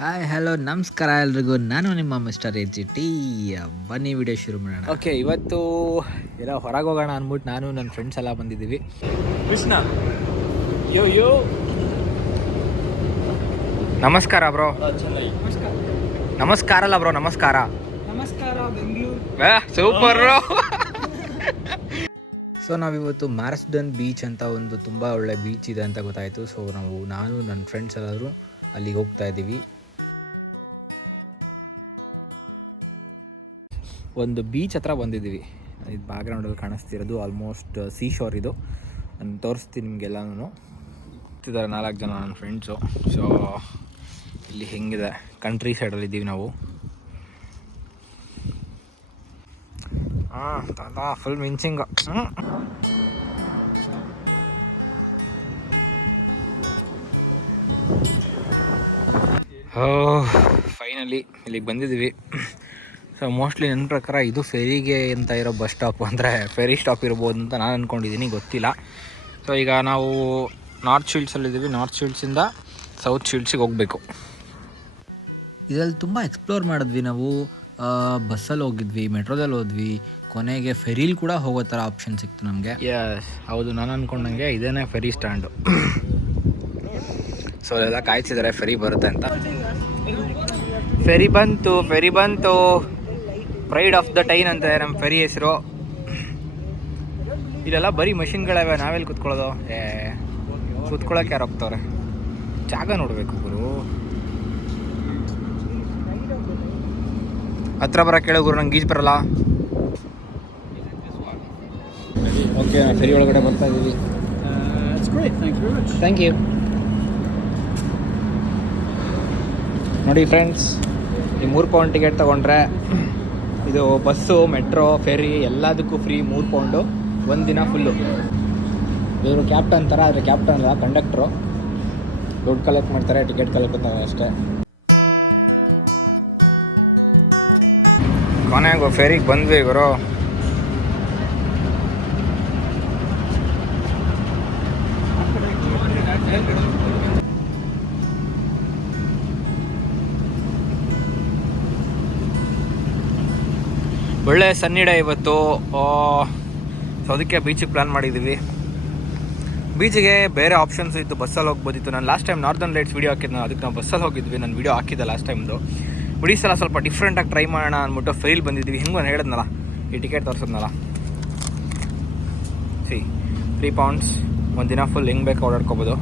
Hi hello ನಮಸ್ಕಾರ ಎಲ್ರಿಗೂ. ನಾನು ನಿಮ್ಮ ಮಿಸ್ಟರ್ HT. ಬನ್ನಿ ವಿಡಿಯೋ ಶುರು ಮಾಡೋಣ. ಓಕೆ, ಇವತ್ತು ಎಲ್ಲ ಹೊರಗೆ ಹೋಗೋಣ ಅಂದ್ಬಿಟ್ಟು ನಾನು ನನ್ನ ಫ್ರೆಂಡ್ಸ್ ಎಲ್ಲ ಬಂದಿದ್ದೀವಿ. ಕೃಷ್ಣ ಯೋ ಯೋ ನಮಸ್ಕಾರ ಬ್ರೋ. ನಮಸ್ಕಾರ ಅಲ್ಲ ಬ್ರೋ, ನಮಸ್ಕಾರ. ನಮಸ್ಕಾರ ಬೆಂಗಳೂರು. ಸೂಪರ್. ಸೊ ನಾವಿವತ್ತು ಮಾರ್ಸ್ಡನ್ ಬೀಚ್ ಅಂತ ಒಂದು ತುಂಬ ಒಳ್ಳೆ ಬೀಚ್ ಇದೆ ಅಂತ ಗೊತ್ತಾಯಿತು. ಸೊ ನಾನು ನನ್ನ ಫ್ರೆಂಡ್ಸ್ ಎಲ್ಲರೂ ಅಲ್ಲಿಗೆ ಹೋಗ್ತಾ ಇದ್ದೀವಿ. ಒಂದು ಬೀಚ್ ಹತ್ರ ಬಂದಿದ್ದೀವಿ. ಇದು ಬ್ಯಾಕ್ಗ್ರೌಂಡಲ್ಲಿ ಕಾಣಿಸ್ತಿರೋದು ಆಲ್ಮೋಸ್ಟ್ ಸೀ ಶೋರ್. ಇದು ನಾನು ತೋರಿಸ್ತೀನಿ ನಿಮಗೆಲ್ಲನೂ. ಇದ್ದಾರೆ 4 ಜನ ನನ್ನ ಫ್ರೆಂಡ್ಸು. ಸೊ ಇಲ್ಲಿ ಹೆಂಗಿದೆ, ಕಂಟ್ರಿ ಸೈಡಲ್ಲಿದ್ದೀವಿ ನಾವು. ಫುಲ್ ಮಿಂಚಿಂಗ್. ಫೈನಲಿ ಇಲ್ಲಿಗೆ ಬಂದಿದ್ದೀವಿ. ಸೊ ಮೋಸ್ಟ್ಲಿ ನನ್ನ ಪ್ರಕಾರ ಇದು ಫೆರಿಗೆ ಅಂತ ಇರೋ ಬಸ್ ಸ್ಟಾಪ್, ಅಂದರೆ ಫೆರಿ ಸ್ಟಾಪ್ ಇರ್ಬೋದು ಅಂತ ನಾನು ಅಂದ್ಕೊಂಡಿದ್ದೀನಿ, ಗೊತ್ತಿಲ್ಲ. ಸೊ ಈಗ ನಾವು ನಾರ್ತ್ ಶೀಲ್ಡ್ಸಲ್ಲಿದ್ದೀವಿ. ನಾರ್ತ್ ಶೀಲ್ಡ್ಸಿಂದ ಸೌತ್ ಶೀಲ್ಡ್ಸಿಗೆ ಹೋಗಬೇಕು. ಇದರಲ್ಲಿ ತುಂಬ ಎಕ್ಸ್ಪ್ಲೋರ್ ಮಾಡಿದ್ವಿ ನಾವು. ಬಸ್ಸಲ್ಲಿ ಹೋಗಿದ್ವಿ, ಮೆಟ್ರೋದಲ್ಲಿ ಹೋದ್ವಿ, ಕೊನೆಗೆ ಫೆರಿಲಿ ಕೂಡ ಹೋಗೋ ಥರ ಆಪ್ಷನ್ ಸಿಕ್ತು ನಮಗೆ. ಎಸ್ ಹೌದು, ನಾನು ಅಂದ್ಕೊಂಡಂಗೆ ಇದೇನೇ ಫೆರಿ ಸ್ಟ್ಯಾಂಡು. ಸೊ ಎಲ್ಲ ಕಾಯ್ತಿದ್ದಾರೆ ಫೆರಿ ಬರುತ್ತೆ ಅಂತ. ಫೆರಿ ಬಂತು. ಪ್ರೈಡ್ ಆಫ್ ದ ಟೈನ್ ಅಂತ ನಮ್ಮ ಫೆರಿ ಹೆಸರು. ಇಲ್ಲೆಲ್ಲ ಬರೀ ಮಷಿನ್ಗಳಿವೆ, ನಾವೆಲ್ಲಿ ಕೂತ್ಕೊಳ್ಳೋದು? ಕೂತ್ಕೊಳ್ಳೋಕೆ ಯಾರು ಹೋಗ್ತವ್ರೆ? ಜಾಗ ನೋಡಬೇಕು ಗುರು. ಹತ್ರ ಬರೋ ಕೇಳೋ ಗುರು, ನಂಗೆ ಈಜು ಬರಲ್ಲ. ಓಕೆ, ಫೆರಿ ಒಳಗಡೆ ಬರ್ತಾ ಇದ್ದೀವಿ. Thank you. ನೋಡಿ ಫ್ರೆಂಡ್ಸ್, ಈ £3 ಟಿಕೆಟ್ ತೊಗೊಂಡ್ರೆ ಇದು ಬಸ್ಸು, ಮೆಟ್ರೋ, ಫೆರಿ ಎಲ್ಲದಕ್ಕೂ ಫ್ರೀ. £3 ಒಂದು ದಿನ ಫುಲ್ಲು. ಇವರು ಕ್ಯಾಪ್ಟನ್ ಥರ, ಆದರೆ ಕ್ಯಾಪ್ಟನ್ ಅಲ್ಲ, ಕಂಡಕ್ಟ್ರು. ದುಡ್ಡು ಕಲೆಕ್ಟ್ ಮಾಡ್ತಾರೆ, ಟಿಕೆಟ್ ಕಲೆಕ್ಟ್ ಮಾಡ್ತಾರೆ ಅಷ್ಟೇ. ಕೊನೆಗೂ ಫೆರಿಗೆ ಬಂದ್ವಿ ಗುರು. ಒಳ್ಳೆ ಸನ್ನಿ ಡೇ ಇವತ್ತು. ಸೊ ಅದಕ್ಕೆ ಬೀಚಿಗೆ ಪ್ಲ್ಯಾನ್ ಮಾಡಿದ್ದೀವಿ. ಬೀಚಿಗೆ ಬೇರೆ ಆಪ್ಷನ್ಸ್ ಇತ್ತು, ಬಸ್ಸಲ್ಲಿ ಹೋಗ್ಬೋದಿತ್ತು. ನಾನು last time northern lights video ಹಾಕಿದ್ದು, ಅದಕ್ಕೆ ನಾವು ಬಸ್ಸಲ್ಲಿ ಹೋಗಿದ್ವಿ. ನಾನು ವೀಡಿಯೋ ಹಾಕಿದ್ದೆ ಲಾಸ್ಟ್ ಟೈಮ್ದು. ಬಿಡಿ ಸಲ ಸ್ವಲ್ಪ ಡಿಫ್ರೆಂಟಾಗಿ ಟ್ರೈ ಮಾಡೋಣ ಅಂದ್ಬಿಟ್ಟು ಫೆರಿಲಿ ಬಂದಿದ್ದೀವಿ. ಹೆಂಗೂ ನಾನು ಹೇಳಿದ್ನಲ್ಲ, ಈ ಟಿಕೆಟ್ ತೋರಿಸಿದ್ನಲ್ಲ, £3 ಒಂದು ದಿನ ಫುಲ್ ಹೆಂಗೆ ಬೇಕು ಓಡಾಡ್ಕೋಬೋದು.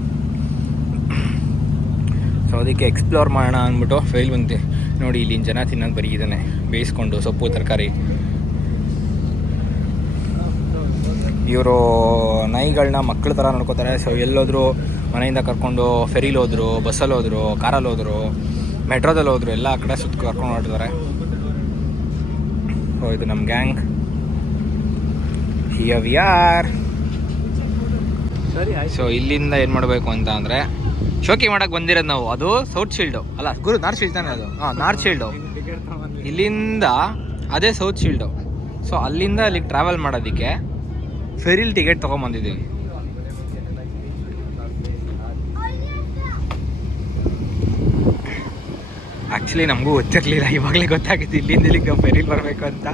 ಸೊ ಅದಕ್ಕೆ ಎಕ್ಸ್ಪ್ಲೋರ್ ಮಾಡೋಣ ಅಂದ್ಬಿಟ್ಟು ಫೆರಿಲಿ ಬಂದು. ನೋಡಿ ಇಲ್ಲಿನ ಜನ ತಿನ್ನೋದು ಬರೀ ಇದ್ದಾನೆ, ಬೇಯಿಸ್ಕೊಂಡು ಸೊಪ್ಪು ತರಕಾರಿ. ಇವರು ನಾಯಿಗಳನ್ನ ಮಕ್ಕಳ ಥರ ನೋಡ್ಕೋತಾರೆ. ಸೊ ಎಲ್ಲೋದ್ರು ಮನೆಯಿಂದ ಕರ್ಕೊಂಡು ಫೆರಿಲಿ ಹೋದ್ರು, ಬಸ್ಸಲ್ಲಿ ಹೋದ್ರು, ಕಾರಲ್ಲಿ ಹೋದ್ರು, ಮೆಟ್ರೋದಲ್ಲಿ ಹೋದ್ರು, ಎಲ್ಲ ಕಡೆ ಸುತ್ತ ಕರ್ಕೊಂಡು ಹೊರಟಿದ್ದಾರೆ. ಸೊ ಇದು ನಮ್ಮ gang. Here we are. So ಇಲ್ಲಿಂದ ಏನು ಮಾಡಬೇಕು ಅಂತ ಅಂದರೆ, ಶೋಕಿ ಮಾಡೋಕ್ಕೆ ಬಂದಿರೋದು ನಾವು. ಅದು ಸೌತ್ ಶೀಲ್ಡು ಅಲ್ಲ ಗುರು, ನಾರ್ತ್ ಶೀಲ್ಡ್ ತಾನೇ ಅದು. North shield. ಇಲ್ಲಿಂದ ಅದೇ ಸೌತ್ ಶೀಲ್ಡು. ಸೊ ಅಲ್ಲಿಂದ ಅಲ್ಲಿಗೆ ಟ್ರಾವೆಲ್ ಮಾಡೋದಕ್ಕೆ ಫೆರಿಲ್ ಟಿಕೆಟ್ ತೊಗೊಂಬಂದಿದ್ದೀವಿ. ಆ್ಯಕ್ಚುಲಿ ನಮಗೂ ಗೊತ್ತಿರಲಿಲ್ಲ, ಇವಾಗಲೇ ಗೊತ್ತಾಗಿತ್ತು ಇಲ್ಲಿಂದ ಇಲ್ಲಿಗೆ ನಾವು ಫೆರಿಲ್ ಬರಬೇಕು ಅಂತ.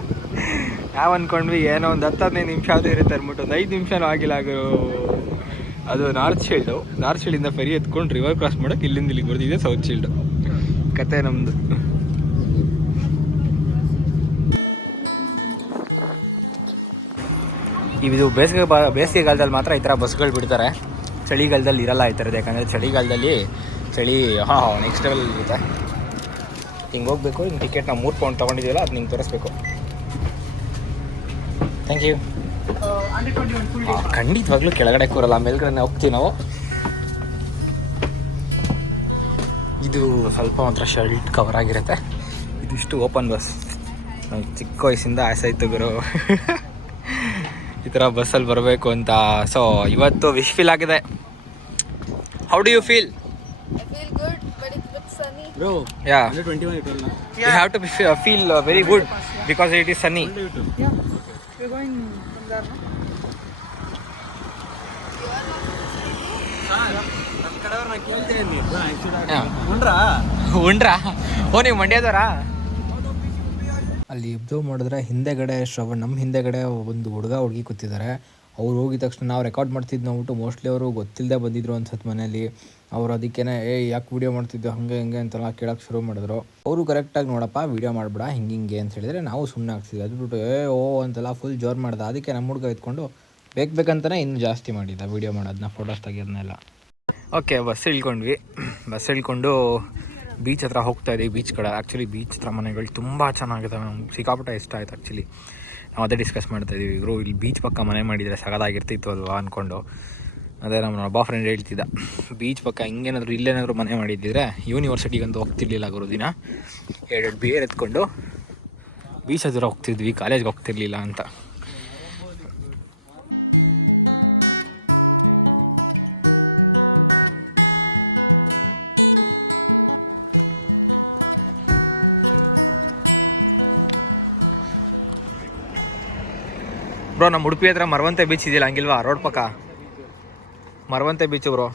ನಾವು ಅಂದ್ಕೊಂಡ್ವಿ ಏನೋ ಒಂದು 10-15 ನಿಮಿಷ ಅದು ಇರುತ್ತೆ ಅಂದ್ಬಿಟ್ಟು. ಒಂದು 5 ನಿಮಿಷನೂ ಆಗಿಲ್ಲ. ಅದು ನಾರ್ತ್ ಶೀಲ್ಡು. ನಾರ್ತ್ ಶೀಲ್ಡಿಂದ ಫೆರಿ ಎತ್ಕೊಂಡು ರಿವರ್ ಕ್ರಾಸ್ ಮಾಡೋಕ್ಕೆ ಇಲ್ಲಿಂದ ಇಲ್ಲಿಗೆ ಬರ್ತಿದೆ ಸೌತ್ ಶೀಲ್ಡು. ಕತೆ ನಮ್ಮದು. ಇದು ಬೇಸಿಗೆಗಾಲದಲ್ಲಿ ಮಾತ್ರ ಈ ಥರ ಬಸ್ಗಳು ಬಿಡ್ತಾರೆ. ಚಳಿಗಾಲದಲ್ಲಿ ಇರಲ್ಲ ಈ ಥರದ್ದು. ಯಾಕಂದರೆ ಚಳಿಗಾಲದಲ್ಲಿ ನೆಕ್ಸ್ಟ್ ಲೆವೆಲ್ ಇರುತ್ತೆ. ಹಿಂಗೆ ಹೋಗಬೇಕು. ಹಿಂಗೆ ಟಿಕೆಟ್ ನಾವು £3 ತೊಗೊಂಡಿದ್ದೀವಲ್ಲ, ಅದು ನಿಮ್ಗೆ ತೋರಿಸ್ಬೇಕು. Thank you. ಖಂಡಿತವಾಗ್ಲೂ ಕೆಳಗಡೆ ಕೂರಲ್ಲ, ಮೇಲ್ಗಡೆ ಹೋಗ್ತೀವಿ ನಾವು. ಇದು ಸ್ವಲ್ಪ ಮಾತ್ರ ಶರ್ಟ್ ಕವರ್ ಆಗಿರುತ್ತೆ. ಇದಿಷ್ಟು ಓಪನ್ ಬಸ್. ಚಿಕ್ಕ ವಯಸ್ಸಿಂದ ಆಸೆ ಇತ್ತು ಗುರು ಈ ಥರ ಬಸ್ಸಲ್ಲಿ ಬರಬೇಕು ಅಂತ. ಸೊ ಇವತ್ತು ವಿಶ್ ಫೀಲ್ ಆಗಿದೆ. How do you feel? I feel good, but it's a bit sunny. Bro, yeah. 21 April now. You have to feel very good because it is sunny. Yeah. We're going from there, no? ನಮಸ್ಕಾರ ಉಂಡ್ರಾ ಓ ನೀವು ಮಂಡ್ಯದವರಾ? ಅಲ್ಲಿ observe ಮಾಡಿದ್ರೆ ಹಿಂದೆಗಡೆ ನಮ್ಮ ಹಿಂದೆಗಡೆ ಒಂದು ಹುಡುಗಿ ಕೂತಿದ್ದಾರೆ. ಅವ್ರು ಹೋಗಿದ ತಕ್ಷಣ ನಾವು ರೆಕಾರ್ಡ್ ಮಾಡ್ತಿದ್ದು ನೋಡ್ಬಿಟ್ಟು ಮೋಸ್ಟ್ಲಿ ಅವರು ಗೊತ್ತಿಲ್ಲದೆ ಬಂದಿದ್ರು ಅನ್ಸತ್ತೆ ಮನೇಲಿ. ಅವ್ರು ಅದಕ್ಕೇ ಯಾಕೆ ವೀಡಿಯೋ ಮಾಡ್ತಿದ್ದೋ ಹಾಗೆ ಹಿಂಗೆ ಅಂತೆಲ್ಲ ಕೇಳೋಕ್ಕೆ ಶುರು ಮಾಡಿದ್ರು. ಅವರು ಕರೆಕ್ಟಾಗಿ ನೋಡಪ್ಪ ವೀಡಿಯೋ ಮಾಡಬೇಡ ಹಿಂಗೆ ಅಂತ ಹೇಳಿದರೆ ನಾವು ಸುಮ್ಮನೆ ಆಗ್ತಿದ್ವಿ. ಅದು ಬಿಟ್ಟು ಓ ಅಂತೆಲ್ಲ ಫುಲ್ ಜೋರು ಮಾಡ್ದೆ. ಅದಕ್ಕೆ ನಮ್ಮ ಹುಡುಗ ಎತ್ಕೊಂಡು ಬೇಕಂತಲೇ ಇನ್ನೂ ಜಾಸ್ತಿ ಮಾಡಿದ್ದ ವೀಡಿಯೋ ಮಾಡೋದನ್ನ, ಫೋಟೋಸ್ ತೆಗಿಯೋದನ್ನೆಲ್ಲ. ಓಕೆ, ಬಸ್ ಇಳ್ಕೊಂಡು ಬೀಚ್ ಹತ್ರ ಹೋಗ್ತಾ ಇದ್ದೀವಿ. ಬೀಚ್ ಕಡೆ ಆ್ಯಕ್ಚುಲಿ ಬೀಚ್ ಹತ್ರ ಮನೆಗಳು ತುಂಬ ಚೆನ್ನಾಗಿದ್ದಾವೆ. ನಮ್ಗೆ ಸಿಕ್ಕಾಪಟ್ಟೆ ಇಷ್ಟ ಆಯ್ತು ಆ್ಯಕ್ಚುಲಿ. ನಾವು ಅದೇ ಡಿಸ್ಕಸ್ ಮಾಡ್ತಾಯಿದ್ದೀವಿ. ಇವರು ಇಲ್ಲಿ ಬೀಚ್ ಪಕ್ಕ ಮನೆ ಮಾಡಿದರೆ ಸಗದಾಗಿರ್ತಿತ್ತು ಅಲ್ವಾ ಅಂದ್ಕೊಂಡು. ಅದೇ ನಮ್ಮ ಒಬ್ಬ ಫ್ರೆಂಡ್ ಹೇಳ್ತಿದ್ದ, ಬೀಚ್ ಪಕ್ಕ ಹಿಂಗೇನಾದರೂ ಇಲ್ಲೇನಾದರೂ ಮನೆ ಮಾಡಿದ್ದಿದ್ರೆ ಯೂನಿವರ್ಸಿಟಿಗಂತೂ ಹೋಗ್ತಿರ್ಲಿಲ್ಲ ಗುರು. ದಿನ 2 ಬಿಯರ್ ಎತ್ಕೊಂಡು ಬೀಚ್ ಹತ್ರ ಹೋಗ್ತಿದ್ವಿ, ಕಾಲೇಜ್ಗೆ ಹೋಗ್ತಿರ್ಲಿಲ್ಲ ಅಂತ. ಬ್ರೋ, ನಮ್ಮ ಉಡುಪಿ ಹತ್ರ ಮರವಂತೆ ಬೀಚ್ ಇದೆಯಲ್ಲ, ಹಂಗಿಲ್ವಾ? ರೋಡ್ ಪಕ್ಕ ಮರವಂತೆ ಬೀಚು ಬ್ರೋ.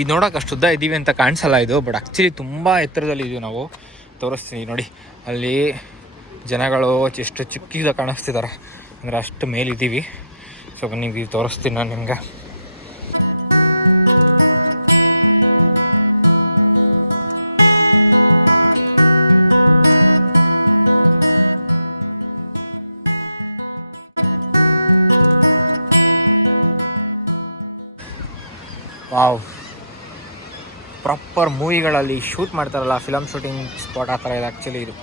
ಇದು ನೋಡೋಕೆ ಅಷ್ಟು ಉದ್ದ ಇದ್ದೀವಿ ಅಂತ ಕಾಣಿಸಲ್ಲ ಇದು, ಬಟ್ ಆ್ಯಕ್ಚುಲಿ ತುಂಬ ಎತ್ತರದಲ್ಲಿ ಇದೀವಿ ನಾವು. ತೋರಿಸ್ತೀನಿ ನೋಡಿ, ಅಲ್ಲಿ ಜನಗಳು ಎಷ್ಟು ಚಿಕ್ಕಿದ ಕಾಣಿಸ್ತಿದ್ದಾರೆ ಅಂದರೆ ಅಷ್ಟು ಮೇಲಿದ್ದೀವಿ. ಸೊ ನೀವು ತೋರಿಸ್ತೀನಿ ನಾನು ನಿಮ್ಗೆ. ವಾವ್, ಪ್ರಾಪರ್ ಮೂವಿಗಳಲ್ಲಿ ಶೂಟ್ ಮಾಡ್ತಾರಲ್ಲ, ಫಿಲಮ್ ಶೂಟಿಂಗ್ ಸ್ಪಾಟ್ ಆ ಥರ ಇದೆ ಆ್ಯಕ್ಚುಲಿ ಇದು.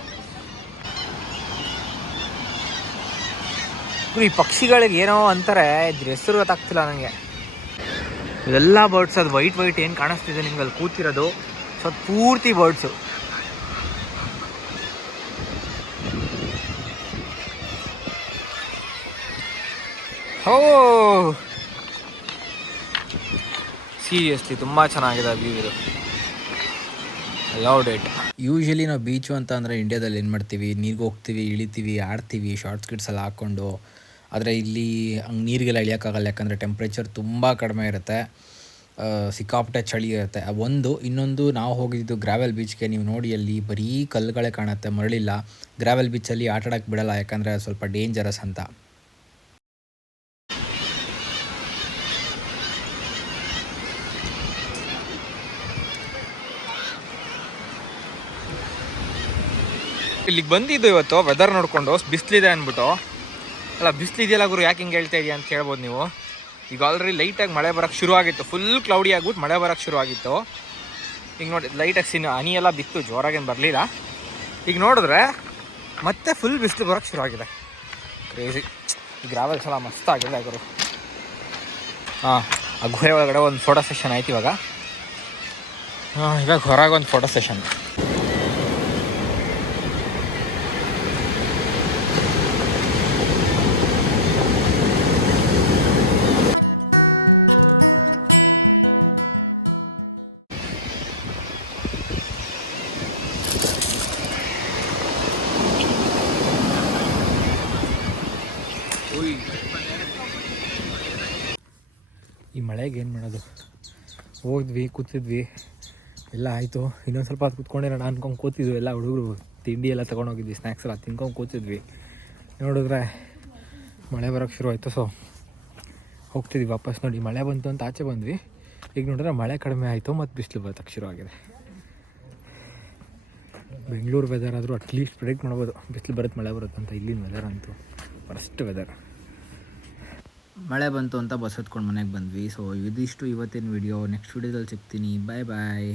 ಈ ಪಕ್ಷಿಗಳಿಗೆ ಏನೋ ಅಂತಾರೆ, ಇದ್ರ ಹೆಸರು ಗೊತ್ತಾಗ್ತಿಲ್ಲ ನನಗೆ. ಇದೆಲ್ಲ ಬರ್ಡ್ಸ್, ಅದು ವೈಟ್ ಏನು ಕಾಣಿಸ್ತಿದೆ ನಿಮ್ಗೆ ಅಲ್ಲಿ ಕೂತಿರೋದು, ಸೊ ಅದು ಪೂರ್ತಿ ಬರ್ಡ್ಸು. ಓ ಸೀರಿಯಸ್ಲಿ ತುಂಬ ಚೆನ್ನಾಗಿದೆ ವ್ಯೂ ಇದು. Loved it. ಯೂಶ್ವಲಿ ನಾವು ಬೀಚು ಅಂತ ಅಂದರೆ ಇಂಡಿಯಾದಲ್ಲಿ ಏನು ಮಾಡ್ತೀವಿ, ನೀರಿಗೆ ಹೋಗ್ತೀವಿ, ಇಳಿತೀವಿ, ಆಡ್ತೀವಿ, ಶಾರ್ಟ್ ಸ್ಕಿಟ್ಸ್ ಎಲ್ಲ ಹಾಕ್ಕೊಂಡು. ಆದರೆ ಇಲ್ಲಿ ಹಂಗೆ ನೀರಿಗೆಲ್ಲ ಇಳಿಯೋಕ್ಕಾಗಲ್ಲ, ಯಾಕಂದರೆ ಟೆಂಪ್ರೇಚರ್ ತುಂಬ ಕಡಿಮೆ ಇರುತ್ತೆ, ಸಿಕ್ಕಾಪಟ್ಟೆ ಚಳಿ ಇರುತ್ತೆ. ಇನ್ನೊಂದು ನಾವು ಹೋಗಿದ್ದು ಗ್ರಾವೆಲ್ ಬೀಚ್ಗೆ. ನೀವು ನೋಡಿ ಅಲ್ಲಿ ಬರೀ ಕಲ್ಲುಗಳೇ ಕಾಣುತ್ತೆ, ಮರಳಿಲ್ಲ. ಗ್ರಾವೆಲ್ ಬೀಚಲ್ಲಿ ಆಟ ಆಡೋಕ್ಕೆ ಬಿಡಲ್ಲ, ಯಾಕಂದರೆ ಸ್ವಲ್ಪ ಡೇಂಜರಸ್ ಅಂತ. ಇಲ್ಲಿಗೆ ಬಂದಿದ್ದು ಇವತ್ತು ವೆದರ್ ನೋಡಿಕೊಂಡು, ಬಿಸಿಲಿದೆ ಅಂದ್ಬಿಟ್ಟು. ಅಲ್ಲ, ಬಿಸಿಲಿದೆಯಲ್ಲ ಗುರು, ಯಾಕೆ ಹಿಂಗೆ ಹೇಳ್ತಾ ಇದೆಯಾ ಅಂತ ಕೇಳ್ಬೋದು ನೀವು. ಈಗ ಆಲ್ರೆಡಿ ಲೈಟಾಗಿ ಮಳೆ ಬರೋಕ್ಕೆ ಶುರು ಆಗಿತ್ತು, ಫುಲ್ ಕ್ಲೌಡಿ ಆಗ್ಬಿಟ್ಟು ಮಳೆ ಬರೋಕ್ಕೆ ಶುರು ಆಗಿತ್ತು. ಈಗ ನೋಡಿ ಲೈಟಾಗಿ ಹನಿ ಎಲ್ಲ ಬಿತ್ತು, ಜೋರಾಗೇನು ಬರಲಿಲ್ಲ. ಈಗ ನೋಡಿದ್ರೆ ಮತ್ತೆ ಫುಲ್ ಬಿಸಿಲು ಬರೋಕ್ಕೆ ಶುರು ಆಗಿದೆ. ಕ್ರೇಜಿ. ಈ ಗ್ರಾವೆಲ್ಸ್ ಎಲ್ಲ ಮಸ್ತಾಗಿದೆ ಗುರು. ಆ ಗುಹೆ ಒಳಗಡೆ ಒಂದು ಫೋಟೋ ಸೆಷನ್ ಆಯ್ತು ಇವಾಗ. ಇವಾಗ ಹೊರಗೆ ಒಂದು ಫೋಟೋ ಸೆಷನ್. ಈ ಮಳೆಗೆ ಏನು ಮಾಡೋದು, ಹೋದ್ವಿ, ಕೂತಿದ್ವಿ, ಎಲ್ಲ ಆಯಿತು. ಇನ್ನೊಂದು ಸ್ವಲ್ಪ ಹೊತ್ತು ಕೂತ್ಕೊಂಡಿರೋಣ ಅನ್ಕೊಂಡು ಕೂತಿದ್ವಿ. ಎಲ್ಲ ಹುಡುಗರು ತಿಂಡಿ ಎಲ್ಲ ತೊಗೊಂಡೋಗಿದ್ವಿ, ಸ್ನ್ಯಾಕ್ಸ್ ಎಲ್ಲ ತಿನ್ಕೊಂಡು ಕೂತಿದ್ವಿ. ನೋಡಿದ್ರೆ ಮಳೆ ಬರೋಕ್ಕೆ ಶುರು ಆಯಿತು. ಸೊ ಹೋಗ್ತಿದ್ವಿ ವಾಪಸ್. ನೋಡಿ ಮಳೆ ಬಂತು ಅಂತ ಆಚೆ ಬಂದ್ವಿ. ಈಗ ನೋಡಿದ್ರೆ ಮಳೆ ಕಡಿಮೆ ಆಯಿತು, ಮತ್ತು ಬಿಸಿಲು ಬರೋಕ್ಕೆ ಶುರು ಆಗಿದೆ. ಬೆಂಗಳೂರು ವೆದರ್ ಆದರೂ ಅಟ್ಲೀಸ್ಟ್ ಪ್ರೆಡಿಕ್ಟ್ ಮಾಡ್ಬೋದು, ಬಿಸಿಲು ಬರುತ್ತೆ ಮಳೆ ಬರುತ್ತೆ ಅಂತ. ಇಲ್ಲಿನ ವೆದರ್ ಅಂತೂ ಫಸ್ಟ್ ವೆದರ್. ಮಳೆ ಬಂತು ಅಂತ ಬಸ್ ಹತ್ಕೊಂಡು ಮನೆಗೆ ಬಂದ್ವಿ. ಸೊ ಇದಿಷ್ಟು ಇವತ್ತಿನ ವಿಡಿಯೋ. ನೆಕ್ಸ್ಟ್ ವಿಡಿಯೋದಲ್ಲಿ ಸಿಗ್ತೀನಿ. ಬಾಯ್ ಬಾಯ್.